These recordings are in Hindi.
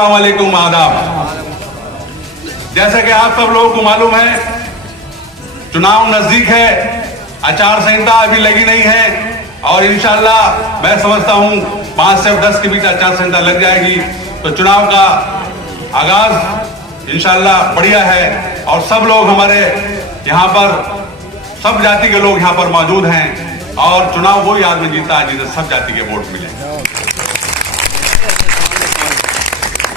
अस्सलाम वालेकुम, आदाब। जैसा कि आप सब लोगों को मालूम है, चुनाव नजदीक है, आचार संहिता अभी लगी नहीं है और इंशाल्लाह मैं समझता हूं 5 से 10 के बीच आचार संहिता लग जाएगी तो चुनाव का आगाज इंशाल्लाह बढ़िया है। और सब लोग हमारे यहाँ पर, सब जाति के लोग यहाँ पर मौजूद हैं और चुनाव वही आदमी जीता है जिसे सब जाति के वोट मिले।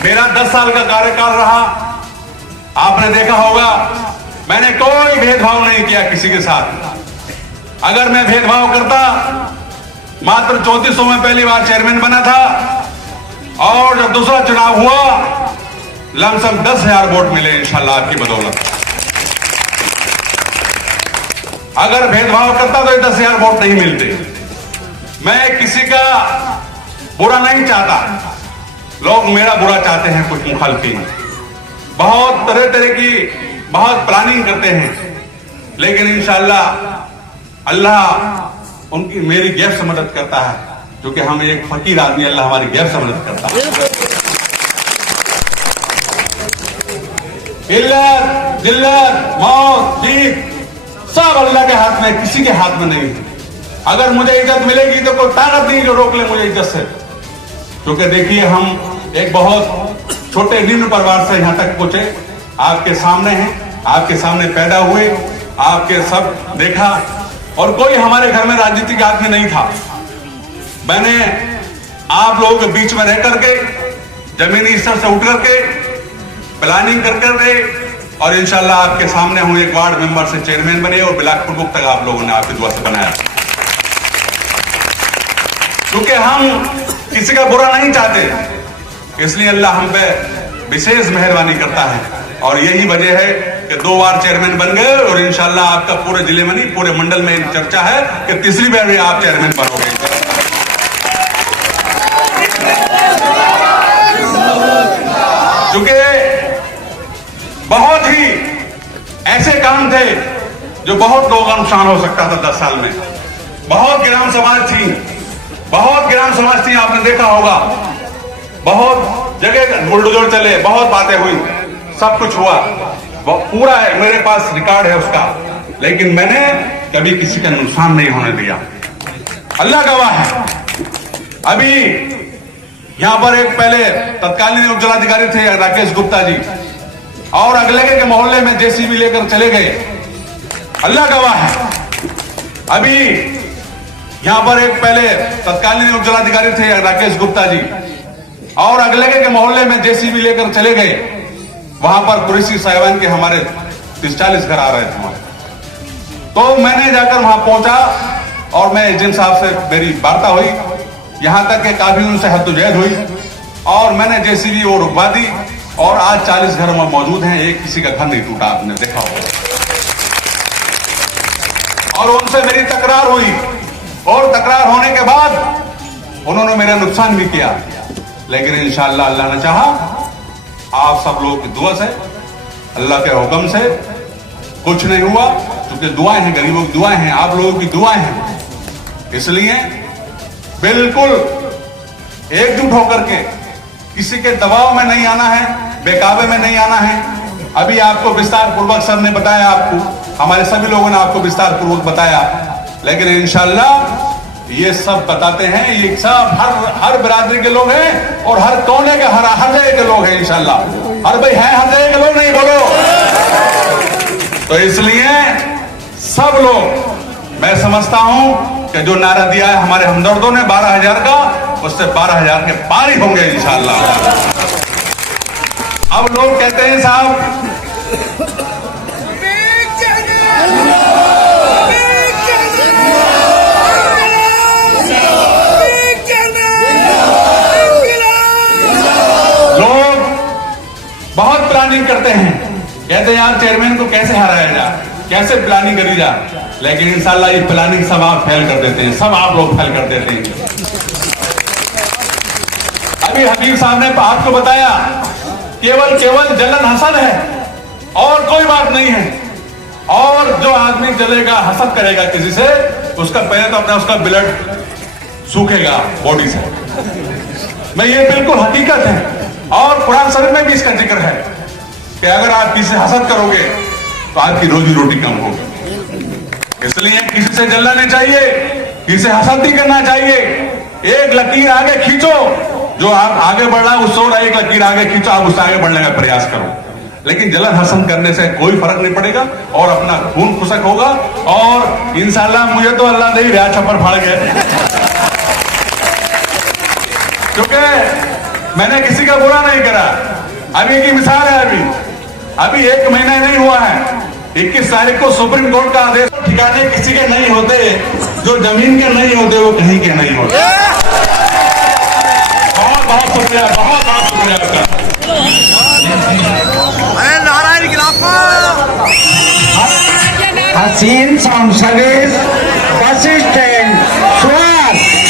मेरा 10 साल का कार्यकाल रहा, आपने देखा होगा मैंने कोई भेदभाव नहीं किया किसी के साथ। अगर मैं भेदभाव करता, मात्र 3400 में पहली बार चेयरमैन बना था और जब दूसरा चुनाव हुआ लमसम 10,000 वोट मिले इंशाल्लाह आपकी बदौलत। अगर भेदभाव करता तो 10,000 वोट नहीं मिलते। मैं किसी का बुरा नहीं चाहता, लोग मेरा बुरा चाहते हैं, कुछ मुखालफिन बहुत तरह की बहुत प्लानिंग करते हैं, लेकिन इंशाल्लाह अल्लाह उनकी मेरी गैब से मदद करता है, क्योंकि हम एक फकीर आदमी, अल्लाह हमारी गैब से मदद करता है। इल्लत, जिल्लत, मौत, जीत सब अल्लाह के हाथ में, किसी के हाथ में नहीं है। अगर मुझे इज्जत मिलेगी तो कोई ताकत नहीं जो रोक ले मुझे इज्जत से, क्योंकि देखिए हम एक बहुत छोटे निम्न परिवार से यहां तक पहुंचे, आपके सामने हैं, आपके सामने पैदा हुए, आपके सब देखा और कोई हमारे घर में राजनीतिक आदमी नहीं था। मैंने आप लोगों के बीच में रह करके, जमीनी स्तर से उठ करके प्लानिंग कर करके और इंशाल्लाह आपके सामने हूं, एक वार्ड मेंबर से चेयरमैन बने और ब्लॉक प्रमुख तक आप लोगों ने आपकी दुआ से बनाया। क्योंकि हम किसी का बुरा नहीं चाहते, इसलिए अल्लाह हम पे विशेष मेहरबानी करता है और यही वजह है कि 2 बार चेयरमैन बन गए और इंशाल्लाह आपका पूरे जिले में नहीं पूरे मंडल में चर्चा है कि तीसरी बार भी आप चेयरमैन बनोगे। क्योंकि बहुत ही ऐसे काम थे जो बहुत लोगों का नुकसान हो सकता था 10 साल में। बहुत ग्राम समाज थी, बहुत ग्राम समाज थी, आपने देखा होगा, बहुत जगह बुलडोजर चले, बहुत बातें हुई, सब कुछ हुआ, पूरा है, मेरे पास रिकॉर्ड है उसका, लेकिन मैंने कभी किसी का नुकसान नहीं होने दिया, अल्लाह गवाह है। अभी यहां पर एक पहले तत्कालीन उप जिलाधिकारी थे राकेश गुप्ता जी और अगले के मोहल्ले में जेसीबी लेकर चले गए, अल्लाह गवाह है। अभी यहां पर एक पहले तत्कालीन उप जिलाधिकारी थे राकेश गुप्ता जी और अगले के मोहल्ले में जेसीबी लेकर चले गए, वहां पर कुरैशी साहिबान के हमारे 30-40 घर आ रहे थे वहां। तो मैंने जाकर वहां पहुंचा और मैं एजेंट साहब से मेरी वार्ता हुई, यहां तक कि काफी उनसे हद्दोजहद हुई और मैंने जेसीबी वो रुकवा दी और आज 40 घर में मौजूद हैं, एक किसी का घर नहीं टूटा, आपने देखा होगा। और उनसे मेरी तकरार हुई और तकरार होने के बाद उन्होंने मेरा नुकसान भी किया, लेकिन इंशाअल्लाह अल्लाह ने चाहा, आप सब लोगों की दुआ से, अल्लाह के हुक्म से कुछ नहीं हुआ, क्योंकि दुआएं हैं, गरीबों की दुआएं हैं, आप लोगों की दुआएं हैं। इसलिए बिल्कुल एकजुट होकर के किसी के दबाव में नहीं आना है, बेकाबे में नहीं आना है। अभी आपको विस्तार पूर्वक सब ने बताया, आपको हमारे सभी लोगों ने आपको विस्तार पूर्वक बताया, लेकिन इंशाअल्लाह ये सब बताते हैं, ये सब हर बिरादरी के लोग हैं और हर कोने के हर जगह के लोग हैं इंशाअल्लाह। हर भाई हैं, हर जगह के लोग नहीं, बोलो। तो इसलिए सब लोग, मैं समझता हूं कि जो नारा दिया है हमारे हमदर्दों ने 12,000 का, उससे 12,000 के पार ही होंगे इंशाअल्लाह। अब लोग कहते हैं साहब बहुत प्लानिंग करते हैं, कहते हैं यार चेयरमैन को कैसे हराया जाए, कैसे प्लानिंग करी जाए, लेकिन इंशाल्लाह ये प्लानिंग सब आप फेल कर देते हैं, सब आप लोग फेल कर देते हैं। अभी हबीब साहब ने आपको बताया केवल जलन हसद है और कोई बात नहीं है। और जो आदमी जलेगा, हसद करेगा किसी से, उसका पहले तो अपना उसका ब्लड सूखेगा बॉडी से। मैं ये बिल्कुल हकीकत है। और कुरान शरीफ में भी इसका जिक्र है कि अगर आप किसी हसद करोगे तो आपकी रोजी रोटी कम होगी। इसलिए किसी से जलना नहीं चाहिए, किसी से हसद नहीं करना चाहिए। एक लकीर आगे खींचो, जो आप आगे बढ़ रहा है उससे और एक लकीर आगे खींचो, आप उससे आगे बढ़ने का प्रयास करो। लेकिन जलन हसन करने से कोई फर्क नहीं पड़ेगा और अपना खून खुशक होगा। और इंशाल्लाह मुझे तो अल्लाह दे रहा छप्पर फाड़ गया, क्योंकि मैंने किसी का बुरा नहीं करा। अभी की मिसाल है, अभी 1 महीना नहीं हुआ है, 21 तारीख को सुप्रीम कोर्ट का आदेश, ठिकाने किसी के नहीं होते, जो जमीन के नहीं होते वो कहीं के नहीं होते। बहुत बहुत शुक्रिया, बहुत बहुत शुक्रिया आपका। Haseen sound service, bus stand, Suat.